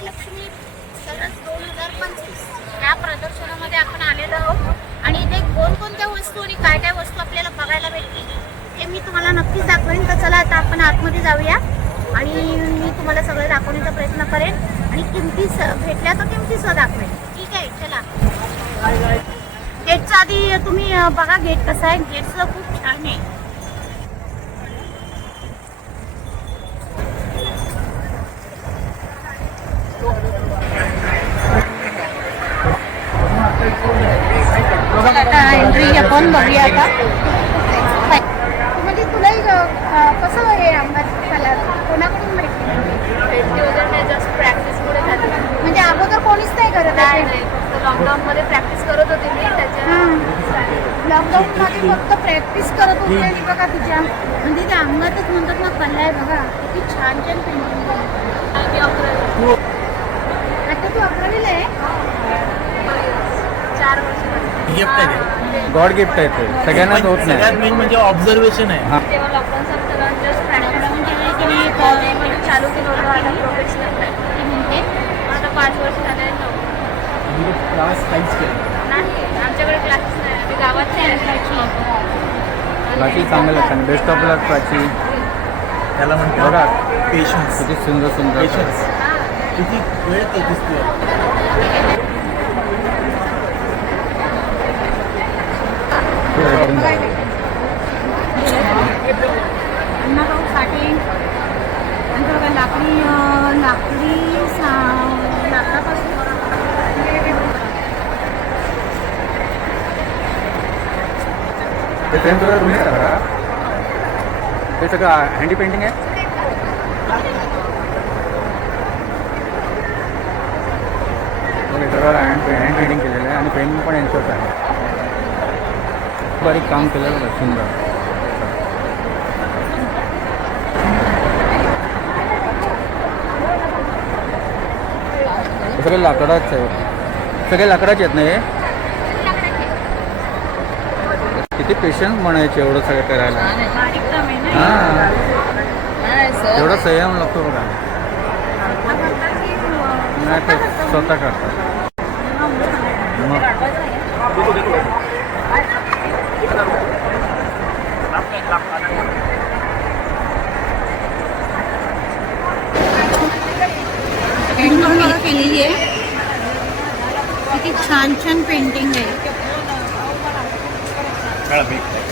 महालक्ष्मी सरस दोन हजार पंचवीस. या प्रदर्शनामध्ये आपण आलेलो आहोत. आणि इथे कोणकोणत्या वस्तू आणि काय काय वस्तू आपल्याला बघायला भेटतील हे मी तुम्हाला नक्कीच दाखवेन. तर चला आता आपण आतमध्ये जाऊया. आणि मी तुम्हाला सगळं दाखवण्याचा प्रयत्न करेन. आणि किमती स- भेटल्या तर किमती दाखवेन. ठीक आहे चला. गेटचं आधी तुम्ही बघा गेट कसं आहे. गेटचं खूप छान आहे. आता एंट्री आपण बघूया आता. म्हणजे तुलाही कसं हे अंगात कलर कोणाकडून झाली. म्हणजे अगोदर कोणीच नाही करत नाही आहे? नाही फक्त लॉकडाऊनमध्ये प्रॅक्टिस करत होते मी त्याच्या लॉकडाऊन मध्ये फक्त प्रॅक्टिस करत होती बघा तुझ्या म्हणजे त्या अंगातच म्हणतात ना कला आहे बघा. किती छान छान पेंटिंग आता तू अकरावीला आहे? गिफ्ट आहे गॉड गिफ्ट आहे ते. सगळ्यांनाच होत सगळ्यात नाही मेन म्हणजे ऑब्झर्वेशन आहे. हा. तेव्हा लॉकडाऊन संपलं जस्ट प्रॅक्टिस म्हणजे की मी कॉलेज चालू केलं होतं आता प्रोफेशनल ती म्हणते. आता पाच वर्ष झाले क्लास काहीच केलं नाही. आमच्याकडे क्लासेस नाही. आम्ही गावात नाही प्राची. चांगलं आहे बेस्ट ऑफ लक प्राची. त्याला बघा. म्हणतात पेशन्स किती सुंदर सुंदर. पेशन्स किती वेळ ते दिसतोय अण्णा साठे नंतर बघा लाकडी लाकडी सा- लाकडापासून ते सगळं हँडी पेंटिंग आहे? हो, सगळं हँड हँड पेंटिंग केलेलं आहे आणि पेंटिंग पण यांचंच आहे. बारीक काम केलेलं आहे सुंदर. सगळे लाकडाच आहे सगळे लाकडाचे आहेत ना हे? किती पेशन्स म्हणायचे एवढं सगळं करायला. बारीक हां. एवढा संयम लागतो बघा. नाही ते स्वतः करतात मग पेंटिंग बघा केलेली आहे किती छान छान पेंटिंग आहे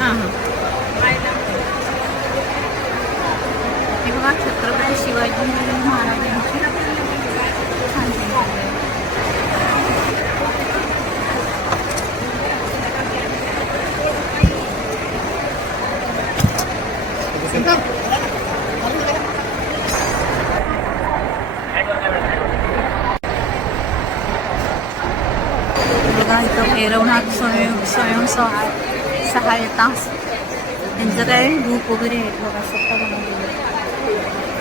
हां हां। त्यांचं वगैरे आहेत बघा स्वतः बनवलेलं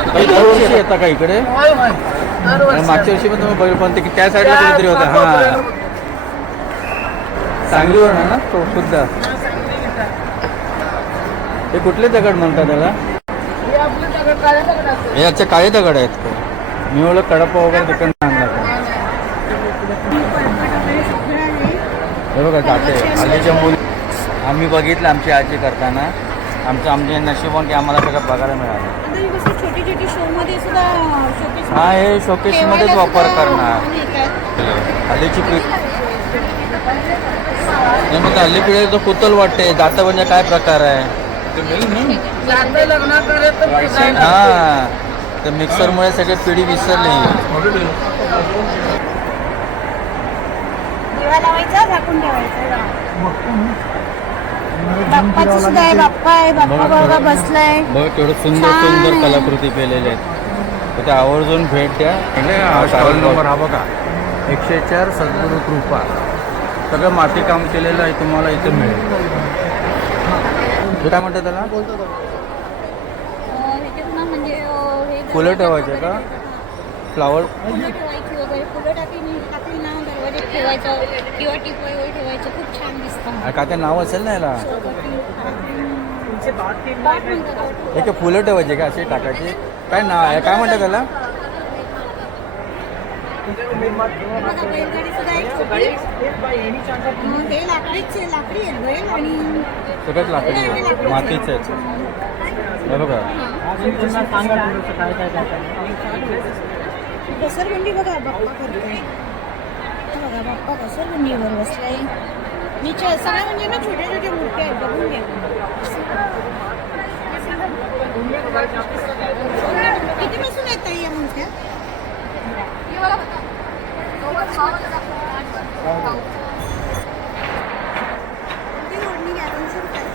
आता दरवर्षी येता का इकडे? मागच्या वर्षी पण तुम्ही बघितलं पण ते त्या साईडला कुठेतरी होता. हा. सांगलीवर आहे ना तो सुद्धा हे कुठले दगड म्हणतात त्याला? हे अच्छा काळे दगड आहेत. का? मी बोल कडप्पा वगैरे तिकडनं आणला. हे बघा जाते. हल्लीच्या मुली आम्ही बघितलं आमची आजी करताना. आमचं आमचे नशिबन की आम्हाला सगळं बघायला मिळालं. ही छोटी छोटी शो मध्ये सुद्धा हा हे शोकेस मध्येच वापर करणार. हल्लीची पिढी नाही मग हल्ली पिढी तो कुतल वाटते. जाता म्हणजे काय प्रकार आहे? हा. तर मिक्सरमुळे सगळे पिढी विसरली. दिवा लावायचा झाकून ठेवायचा बाप्पाचं सुद्धा आहे बाप्पा आहे बाप्पा बघा बसलाय. बघ तेवढं सुंदर सुंदर. कलाकृती केलेल्या आहेत. त्या आवर्जून भेट द्या. नंबर हा बघा. एकशे चार सद्गुरू कृपा. सगळं मातीकाम केलेलं आहे तुम्हाला इथे मिळेल. हे काय म्हणतात त्याला? ह्याच्यात ना म्हणजे अं, हे फुलं ठेवायचे का? फ्लावर फुलं ठेवायची वगैरे. फुलं टाकली टाकली ना ठेवायचं किंवा टिपॉयवर ठेवायचं. खूप छान दिसतं. का ते नाव असेल ना याला? हे काय फुलं ठेवायचे का असे टाकायचे? काय नाव आहे? काय म्हणतात त्याला? बघा बैलगाडी सुद्धा छोटी हे लाकडीचे लाकडी आहे बैल आणि सगळ्यात लाकडी मातीचे आहेत. बघा घसरगुंडी बघा बाप्पा करतोय. बघा बाप्पा घसरगुंडीवर बसलाय. नीचे सगळ्या म्हणजे ना छोट्या छोट्या मूर्त्या आहेत बघून घ्या. किती बसून येत या मूर्त्या किती ओढणी घ्या दोनशे रुपये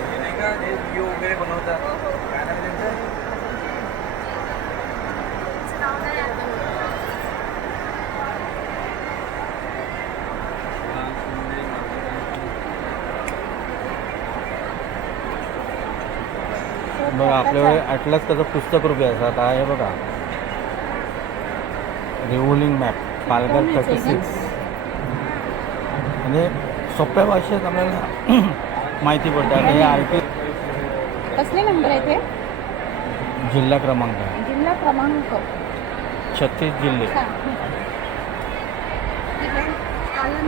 वगैरे बनवतात काय नाव आहे त्यांचं? बघा आपल्याकडे ॲटलास त्याचं पुस्तक रुपये असतात आहे बघा. Revolving map Palghar thirty six म्हणजे सोप्या भाषेत आपल्याला माहिती पडते. आणि हे आर टी कसले नंबर आहे ते जिल्हा क्रमांक. आहे जिल्हा क्रमांक. छत्तीस जिल्हे.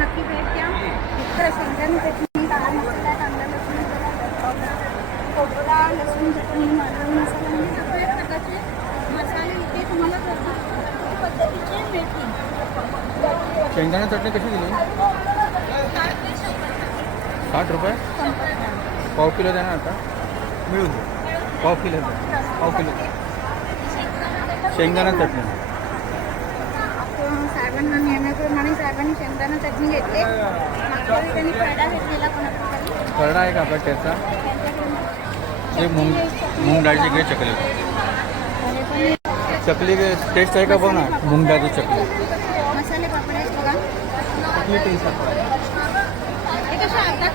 नक्की भेट द्या शेंगदाणे चटणी काळा मसाला कांदा लसूण लसूण चटणी मालवणी मसाला म्हणजे सगळ्या प्रकारचे मसाले इथे तुम्हाला घरगुती पद्धतीचे मिळतील शेंगदाणा चटणी कशी दिली? साठ रुपये? पाव किलो द्या ना आता. मिळून पाव किलो द्या. पाव किलो शेंगदाणा चटणी. आपण साहेबांना नेहमीप्रमाणे साहेबांनी शेंगदाणा चटणी घेतली. मागच्या वेळी त्यांनी घेतलेला कोणाचा तरी. खरडा आहे का आपला त्याचा? ते मूग मूग डाळीची घे चकली. चकली टेस्ट आहे का बघ ना मूग डाळीची चकली. आपली टेस्ट.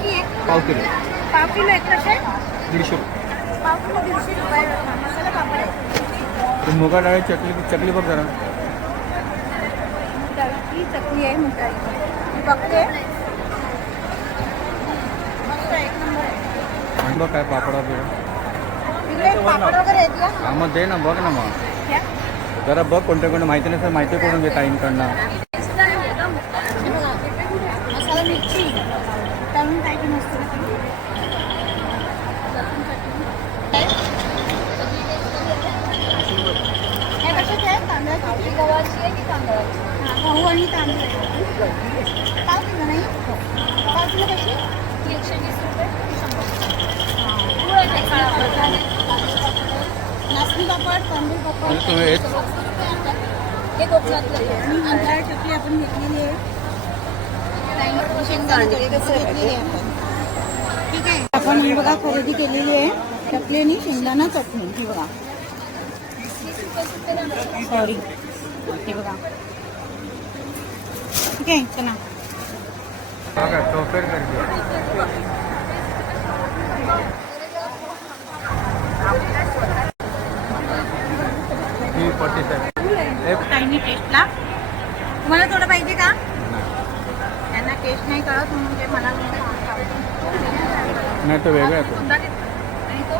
हे पाव किलो. पाव किलो एक कसे? दीडशे. पाव किलो दीडशे रुपये मसाला पापड आहे ती मुगा डाळी चकली चकली बघ जरा. डाळीची चटणी आहे मुगाची मी बघते. मस्त एक नंबर आहे. आणि बघ काय पापडा बिडा इकडे पापड वगैरे आहेत का हा मग दे ना बघ ना मग. जरा बघ कोणत्या कोणत्या माहिती नसेल माहिती करून घे ताईंकडनं हे हे हां गहू आणि तांदूळ आहे. पाव किलो नाही? पाव किलो कशी? एकशे वीस रुपये. नाचणी पापड तांदूळ पापड आणि तुम्ही हे कोकणातलं. आणि चकली आपण घेतलेली आहे. काही शेंगदाणे घेतलेली आहे आपण. ठीक आहे. आपण ही बघा खरेदी केलेली आहे. चकली आणि शेंगदाणा चटणी. ही बघा. सॉरी हे बघा. ठीक आहे चला. बघा चौफेर करते आहे एक काही टेस्टला तुम्हाला थोडं पाहिजे का? त्यांना टेस्ट नाही कळत म्हणून ते मला "हा, खाऊ." नाही तर वेगळं आहे तो. आणि तो?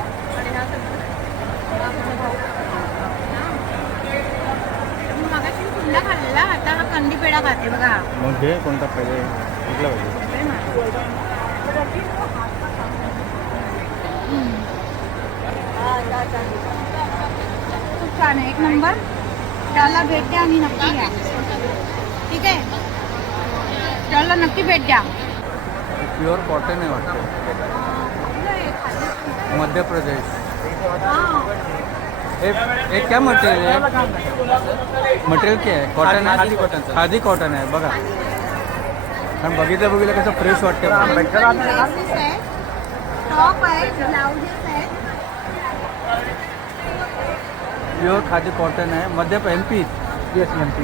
मगाशी कुंदा खाल्लेला. आता हा कंदी पेढा खाते बघा. मग घे कोणता पाहिजे कुठला पाहिजे? खूप छान आहे एक नंबर. त्याला भेट द्या आणि नक्की घ्या. ठीक आहे? त्याला नक्की भेट द्या. प्युअर कॉटन आहे वाटतं. मध्य प्रदेश ये क्या मटेरियल है मटेरियल क्या है कॉटन आहे? Khadi cotton, sir. Khadi cotton आहे बघा. कारण बघितलं बघितलं कसं फ्रेश वाटते आहे टॉप आहे ब्लाउजेस आहेत. प्युअर खादी कॉटन आहे. Madhya M P yes M P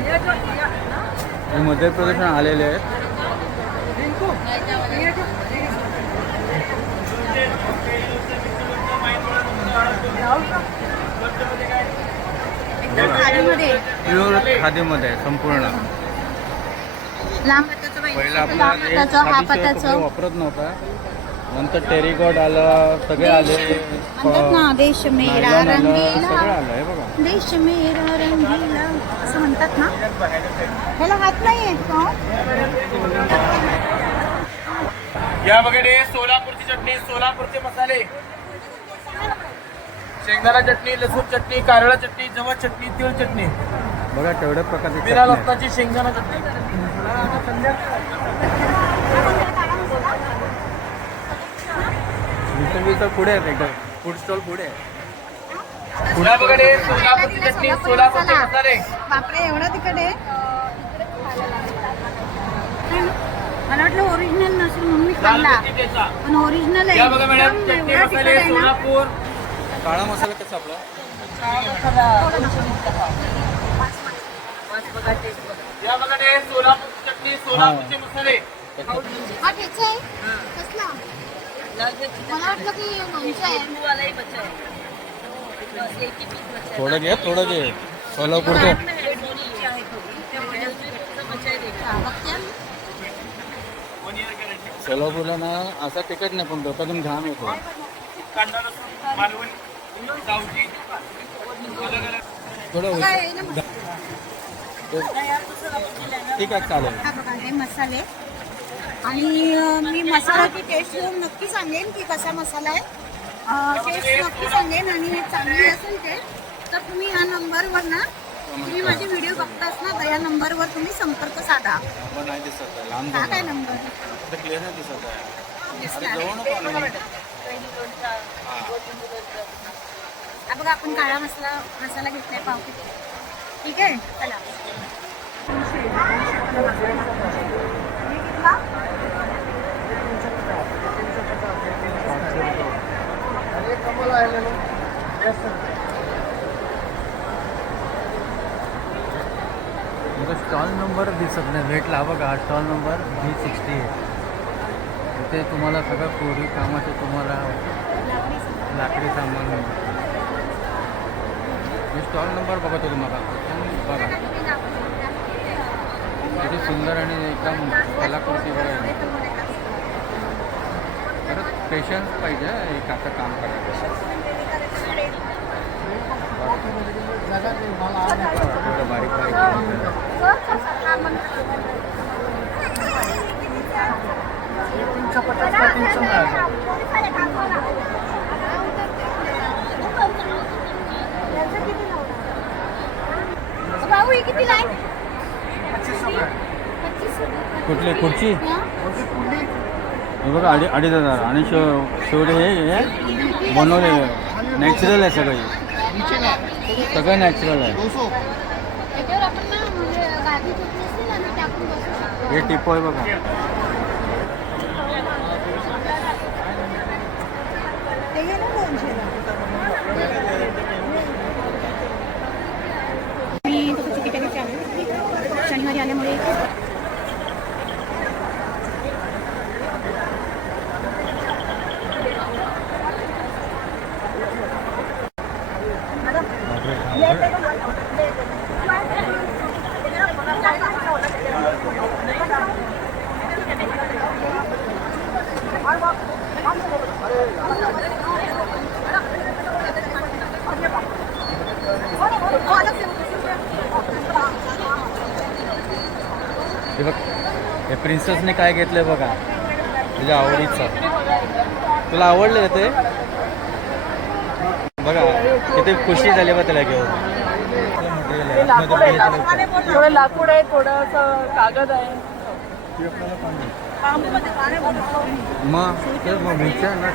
हे मध्य प्रदेश आलेले आहेत. प्युअर खादीमध्ये आहे संपूर्ण. पहिला हाताचं वापरत नव्हता. नंतर टेरिकॉट आलं सगळे आले. म्हणतात ना देश मेरा आलं सगळं रंगीला आलं हे बघा. देश मेरा रंगीला. असं म्हणतात ना. ह्याला हात नाही या बघा सोलापूरची चटणी सोलापूरचे मसाले. शेंगदाणा चटणी लसूण चटणी कारळा चटणी जवळ चटणी तिळ चटणी. बघा तेवढ्या प्रकारचे बिना शेंगदाणा चटणी. तर पुढे आहेत एकदम. फूड स्टॉल पुढे आहे. बघा सोलापूरची चटणी सोलापूरचे मसाले. बापरे एवढा आहे मला वाटलं ओरिजिनल नसेल म्हणून मी लाल खाल्ला. पण ओरिजिनल आहे. आहे. सोलापूर. काळा मसाला कसा आपला? सोलापूरची चटणी सोलापूरचे मसाले. हा ठेचा आहे. कसला? थोडं घे थोडं घे सोलापूरचं हा, बघते. सोलापूरला ना असा तिकट नाही पण डोक्यातून घाम येतो. कांदा लसूण मालवणी गावठी थोडं बघा, हे ना? मसाले. ठीक आहे चालेल. हा बघा हे मसाले. आणि मी मसाल्याची टेस्ट घेऊन नक्की सांगेन की कसा मसाला आहे. टेस्ट नक्की सांगेन आणि चांगली असेल ते. तर तुम्ही ह्या नंबरवर ना तुम्ही माझे व्हिडिओ बघताच ना तर या नंबरवर तुम्ही संपर्क साधा. हा काय. नंबर. हा बघा आपण काळा मसाला मसाला घेतलाय पाव किलो. ठीक आहे? चला. हे स्टॉल नंबर दिसत नाही. भेटला हा बघा स्टॉल नंबर बी सिक्स्टी इथे तुम्हाला सगळं कोरी कामाचं तुम्हाला लाकडी सामान मी स्टॉल नंबर बघत होतो मला बघा. किती सुंदर आणि एकदम कलाकृती वगैरे खरंच पेशन्स पाहिजे हा, हे काम करायचं बारीक बारीक भाऊ किती लाईन? कुठली? खुर्ची? हे बघा अडी अडीच हजार आणि शेव शेवटी हे हे बनवले. नॅचरल आहे सगळं. सगळं नॅचरल आहे. हे टिपो आहे बघा. ते घे ना दोनशेला मी तसं चुकीच्या दिवशी आले शनिवारी आल्यामुळे हे बघ प्रिन्सेसने काय घेतलंय बघा. तुझ्या आवडीचं. तुला आवडलं ते? बघा किती खुशी झाली बा त्याला घेऊन. आहे. थोडं लाकूड आहे थोडंसं कागद आहे. मग ते मग मिक्सर ना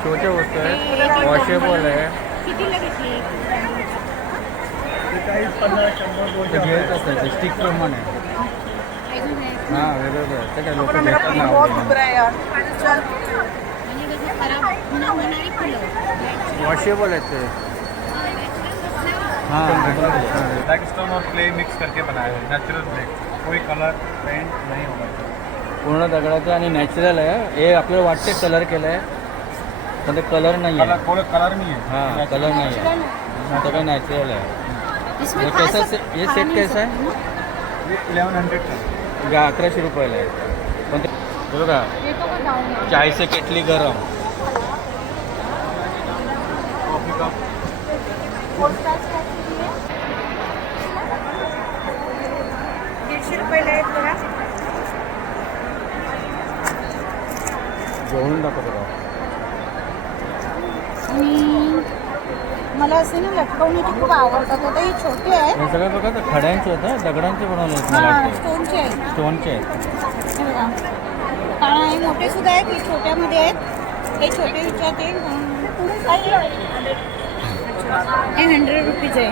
आहे. वॉशेबल आहे. घेत स्टिक प्रमाणे. आहे. हां वेगवेगळं आहे. ते काय लोक ना. म्हणजे फुलं वॉशेबल आहेत ते. हां. ब्लैक स्टोन और क्ले मिक्स करके बनाया है. नेचुरल ब्लैक कोई कलर पेंट नहीं होगा. पूर्ण दगडाचं आणि नॅचरल आहे. हे आपल्याला वाटते कलर केलं आहे पण ते कलर नाही कलर आहे कोई कलर नहीं है हाँ कलर नहीं है सगळं नॅचरल आहे. खा कैसा से- ये सेट कैसा है? ना। ये इलेवन हंड्रेड का गा अकराशे रुपयाला आहे. पण ते बघा चायचं केटली गरम. दीडशे रुपयाला आहेत बघा. जेवण बघा मला असे ना लटकवण्याची खूप आवडतात. आता ही छोटी आहे हे सगळं बघा ते खड्यांचे आहेत हं? दगडांचे बनवले आहेत मला हा वाटते स्टोनची आहे स्टोनचे आहेत. हे बघा. कारण हे मोठे सुद्धा आहेत ही छोट्यामध्ये आहेत. हे छोटे विचारते हे. हंड्रेड रुपीज आहे.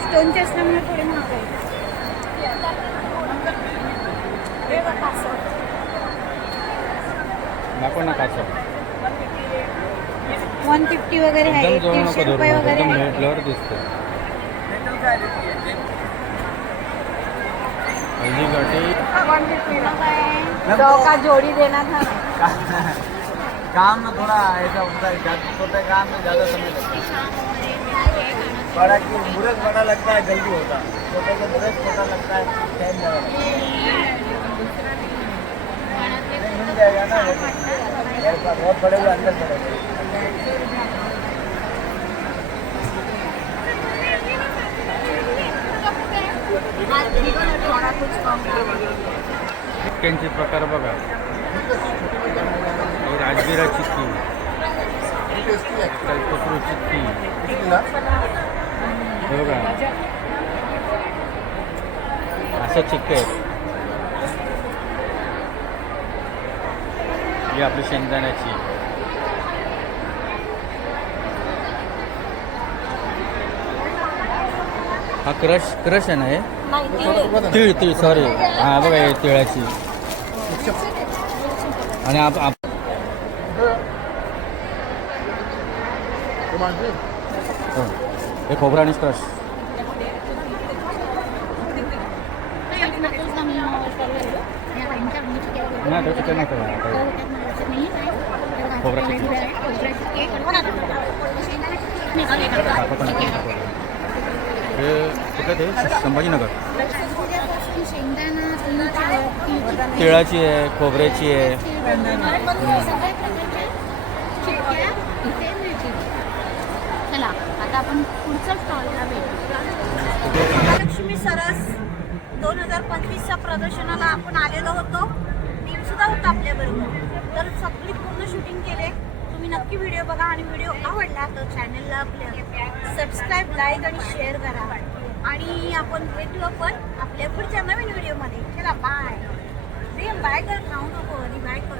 स्टोनचे असल्यामुळे थोडे महाग आहे. नको ना काचं. वन फिफ्टी वगैरे आहे दीडशे रुपये वगैरे का जोड़ी देना था। काम में थोड़ा ऐसा होता है ज़्यादा छोटे काम में ज़्यादा समय लगता है। बड़ा की मुहूर्त बड़ा लगता है जल्दी होता है। छोटे का मुहूर्त छोटा लगता है टाइम ज़्यादा मिल जाएगा ना ऐसा बहुत बड़े हुए अंदर पड़ेगा चिक्क्यांचे प्रकार बघा. हे राजगिरा चिक्की कल्पत्रू चिक्की बघा. असं चिक्के आहेत ही आपली शेंगदाण्याची. हा क्रश क्रश आहे ना हे? नाही तीळ तीळ सॉरी हा बघा हे तिळाची. आणि आप आप हो. हे खोबरं आणि क्रश. नाही तो चिकन नको खोबरं चिकन. हे कुठे ते? संभाजीनगर. तिळाची आहे खोबऱ्याची आहे. चला आता आपण पुढच्या स्टॉलला भेटू लक्ष्मी सरस दोन हजार पंचवीसच्या प्रदर्शनाला आपण आलेलो होतो. टीम सुद्धा होता आपल्या बरोबर तर सगळी पूर्ण शूटिंग केले. तुम्ही नक्की व्हिडिओ बघा आणि व्हिडिओ आवडला तर चॅनलला आपल्या सबस्क्राईब लाईक आणि शेअर करा. आणि आपण भेटू आपण आपल्या पुढच्या नवीन व्हिडिओमध्ये चला बाय बाय कर.